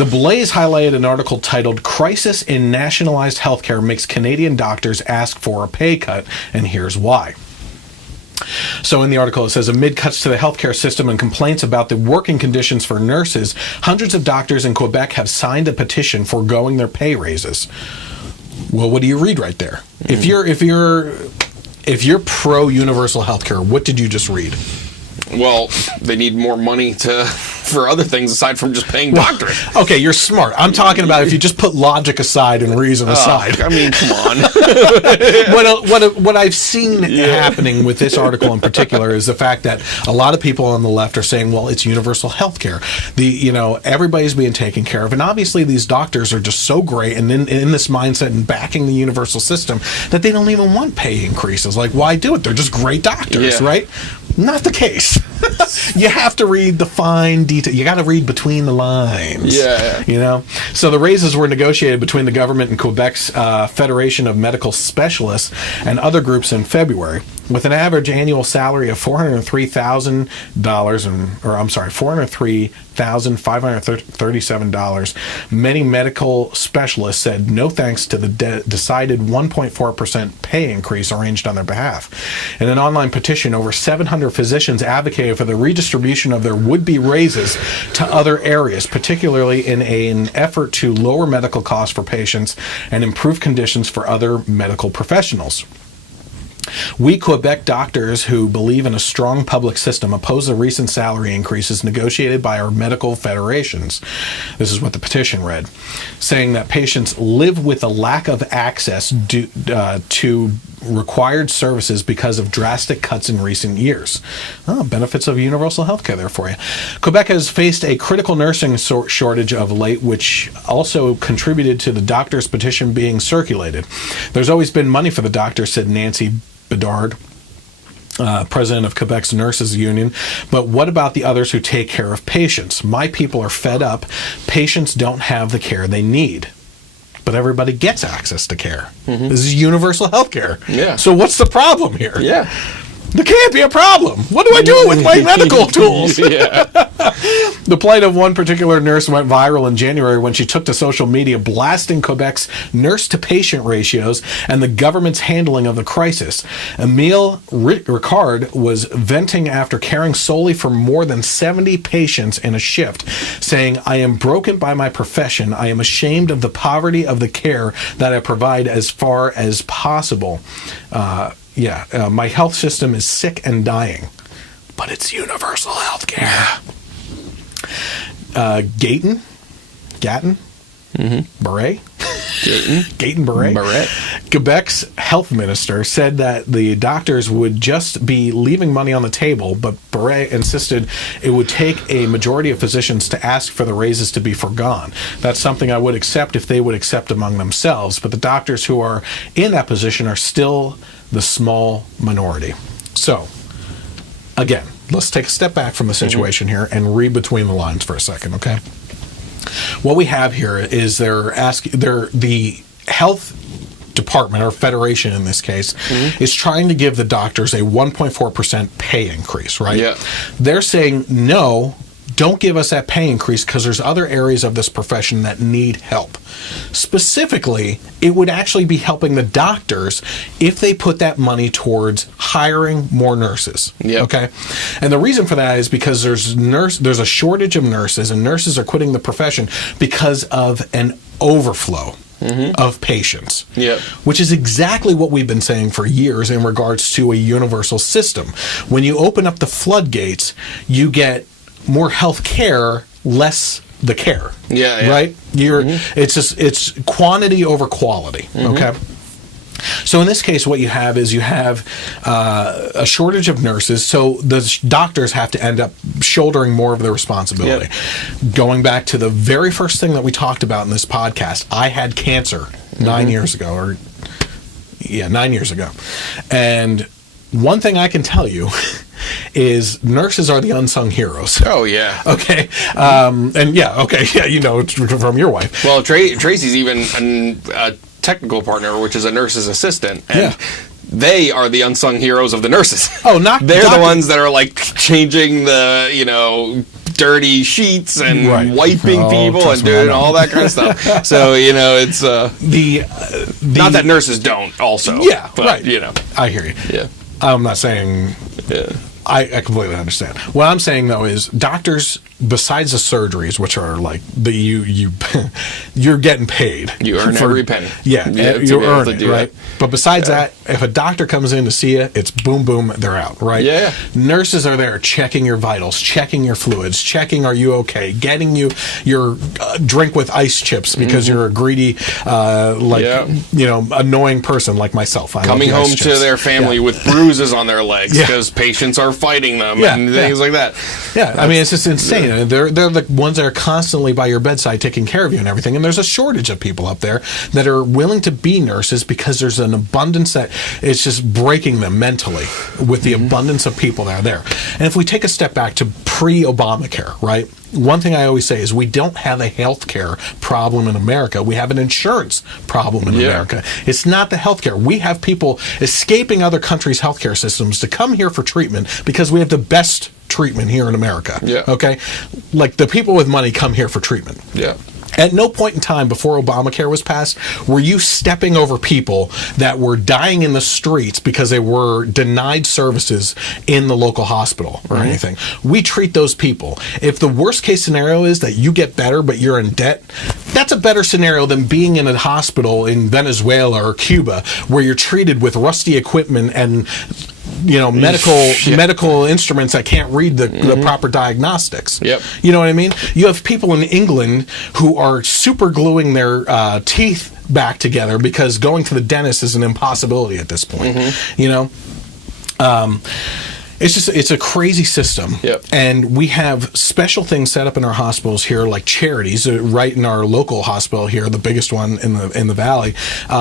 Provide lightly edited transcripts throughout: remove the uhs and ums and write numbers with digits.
The Blaze highlighted an article titled "Crisis in Nationalized Healthcare Makes Canadian Doctors Ask for a Pay Cut, and Here's Why." So in the article it says, amid cuts to the healthcare system and complaints about the working conditions for nurses, hundreds of doctors in Quebec have signed a petition foregoing their pay raises. Well, what do you read right there? If you're pro universal healthcare, what did you just read? Well, they need more money for other things aside from just paying doctors. Okay, you're smart. I'm talking about if you just put logic aside and reason aside. I mean, come on. What I've seen happening with this article in particular is the fact that a lot of people on the left are saying, well, it's universal health care. Everybody's being taken care of. And obviously these doctors are just so great and in this mindset and backing the universal system that they don't even want pay increases. Like, why do it? They're just great doctors, right? Not the case. You have to read the fine detail. You got to read between the lines. Yeah. So the raises were negotiated between the government and Quebec's Federation of Medical Specialists and other groups in February, with an average annual salary of $403,537. Many medical specialists said no thanks to the decided 1.4% pay increase arranged on their behalf. In an online petition, over 700 physicians advocated for the redistribution of their would-be raises to other areas, particularly in an effort to lower medical costs for patients and improve conditions for other medical professionals. We Quebec doctors who believe in a strong public system oppose the recent salary increases negotiated by our medical federations. This is what the petition read, saying that patients live with a lack of access to required services because of drastic cuts in recent years. Benefits of universal health care there for you. Quebec has faced a critical nursing shortage of late, which also contributed to the doctors' petition being circulated. There's always been money for the doctors, said Nancy Bedard, president of Quebec's Nurses Union. But what about the others who take care of patients? My people are fed up. Patients don't have the care they need. But everybody gets access to care. Mm-hmm. This is universal health care. Yeah. So what's the problem here? Yeah. There can't be a problem. What do I do with my medical tools? The plight of one particular nurse went viral in January when she took to social media blasting Quebec's nurse-to-patient ratios and the government's handling of the crisis. Emile Ricard was venting after caring solely for more than 70 patients in a shift, saying, "I am broken by my profession. I am ashamed of the poverty of the care that I provide as far as possible. My health system is sick and dying, but it's universal health care." Gatton? Barret? Gatton Barret? Quebec's health minister said that the doctors would just be leaving money on the table, but Barret insisted it would take a majority of physicians to ask for the raises to be forgone. That's something I would accept if they would accept among themselves, but the doctors who are in that position are still the small minority. So, again, let's take a step back from the situation here and read between the lines for a second, okay? What we have here is the health department, or federation in this case, is trying to give the doctors a 1.4% pay increase, right? Yeah. They're saying, no, don't give us that pay increase because there's other areas of this profession that need help. Specifically, it would actually be helping the doctors if they put that money towards hiring more nurses. Yep. Okay? And the reason for that is because there's a shortage of nurses, and nurses are quitting the profession because of an overflow of patients. Yep. Which is exactly what we've been saying for years in regards to a universal system. When you open up the floodgates, you get more health care, less the care. Yeah. Right? It's quantity over quality. Okay. So in this case, what you have is a shortage of nurses, so the doctors have to end up shouldering more of the responsibility. Yep. Going back to the very first thing that we talked about in this podcast, I had cancer 9 years ago, 9 years ago. And one thing I can tell you is nurses are the unsung heroes. Oh, yeah. Okay. You know, it's from your wife. Well, Tracy's even a technical partner, which is a nurse's assistant. And they are the unsung heroes of the nurses. Oh, they're the ones that are like changing the, dirty sheets and Right. wiping people trust and me, I doing know. all that kind of stuff. So, it's the not that nurses don't also. Yeah, but, right. I hear you. Yeah. I'm not saying. Yeah. I completely understand. What I'm saying though is doctors, besides the surgeries, which are like you're getting paid. You earn every penny. Yeah, Yeah, to you be able earn to it, do right? that. But besides that, if a doctor comes in to see you, it's boom, boom, they're out, right? Yeah. Nurses are there checking your vitals, checking your fluids, checking are you okay, getting you your drink with ice chips because you're a greedy, annoying person like myself. I Coming love the home ice to chips. their family Yeah. with bruises on their legs Yeah. because patients are fighting them Yeah, and yeah. things like that. Yeah, I mean, it's just insane. And they're the ones that are constantly by your bedside taking care of you and everything. And there's a shortage of people up there that are willing to be nurses because there's an abundance that it's just breaking them mentally with the abundance of people that are there. And if we take a step back to pre-Obamacare, right? One thing I always say is we don't have a healthcare problem in America. We have an insurance problem in America. It's not the healthcare. We have people escaping other countries' healthcare systems to come here for treatment because we have the best treatment here in America. Yeah. Okay? Like the people with money come here for treatment. Yeah. At no point in time before Obamacare was passed were you stepping over people that were dying in the streets because they were denied services in the local hospital or anything. We treat those people. If the worst case scenario is that you get better but you're in debt, that's a better scenario than being in a hospital in Venezuela or Cuba where you're treated with rusty equipment and medical instruments that can't read the proper diagnostics. Yep. You know what I mean? You have people in England who are super gluing their teeth back together because going to the dentist is an impossibility at this point. It's a crazy system. Yep. And we have special things set up in our hospitals here, like charities, right in our local hospital here, the biggest one in the valley.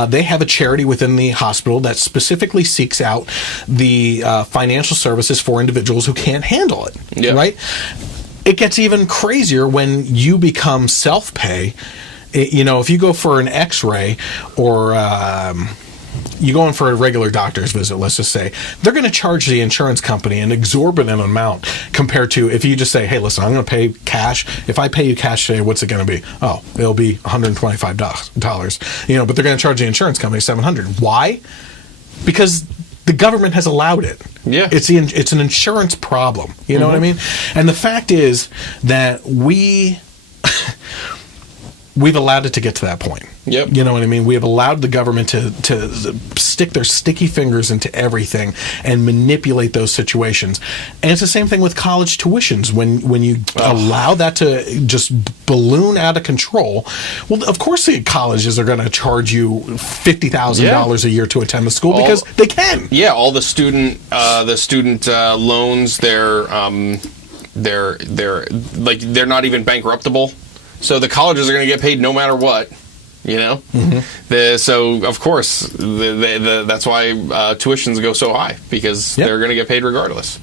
They have a charity within the hospital that specifically seeks out the financial services for individuals who can't handle it. Yep. Right? It gets even crazier when you become self-pay. If you go for an X-ray or you go in for a regular doctor's visit, let's just say, they're going to charge the insurance company an exorbitant amount compared to if you just say, hey, listen, I'm going to pay cash. If I pay you cash today, what's it going to be? Oh, it'll be $125. But they're going to charge the insurance company $700. Why? Because the government has allowed it. Yeah. It's an insurance problem. You know what I mean? And the fact is that we've allowed it to get to that point. Yep. You know what I mean? We have allowed the government to stick their sticky fingers into everything and manipulate those situations. And it's the same thing with college tuitions. When you allow that to just balloon out of control, well, of course the colleges are going to charge you $50,000 a year to attend the school because they can. Yeah, all the student loans, they're not even bankruptable. So the colleges are going to get paid no matter what, So of course, that's why tuitions go so high because they're going to get paid regardless.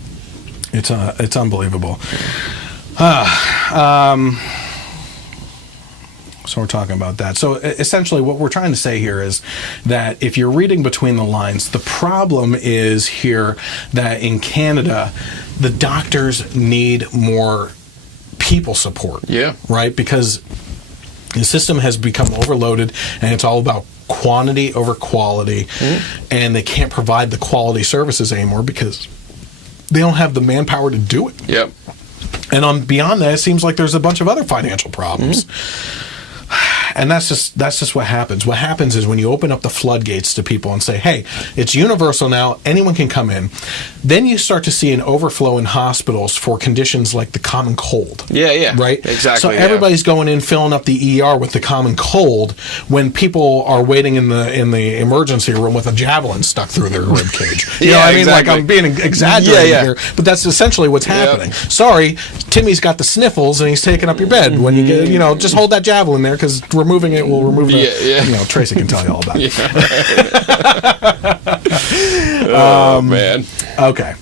It's unbelievable. So we're talking about that. So essentially what we're trying to say here is that if you're reading between the lines, the problem is here that in Canada, the doctors need more people support. Yeah. Right? Because the system has become overloaded and it's all about quantity over quality, and they can't provide the quality services anymore because they don't have the manpower to do it. Yep. And beyond that, it seems like there's a bunch of other financial problems. And that's just what happens. What happens is when you open up the floodgates to people and say, hey, it's universal now, anyone can come in, then you start to see an overflow in hospitals for conditions like the common cold. Yeah. Right? Exactly. So everybody's going in, filling up the ER with the common cold when people are waiting in the emergency room with a javelin stuck through their rib cage. You know what I mean? Exactly. Like I'm being exaggerating here, but that's essentially what's happening. Sorry, Timmy's got the sniffles and he's taking up your bed. When you get, just hold that javelin there because removing it will remove it. Tracy can tell you all about it. Oh, man. Okay.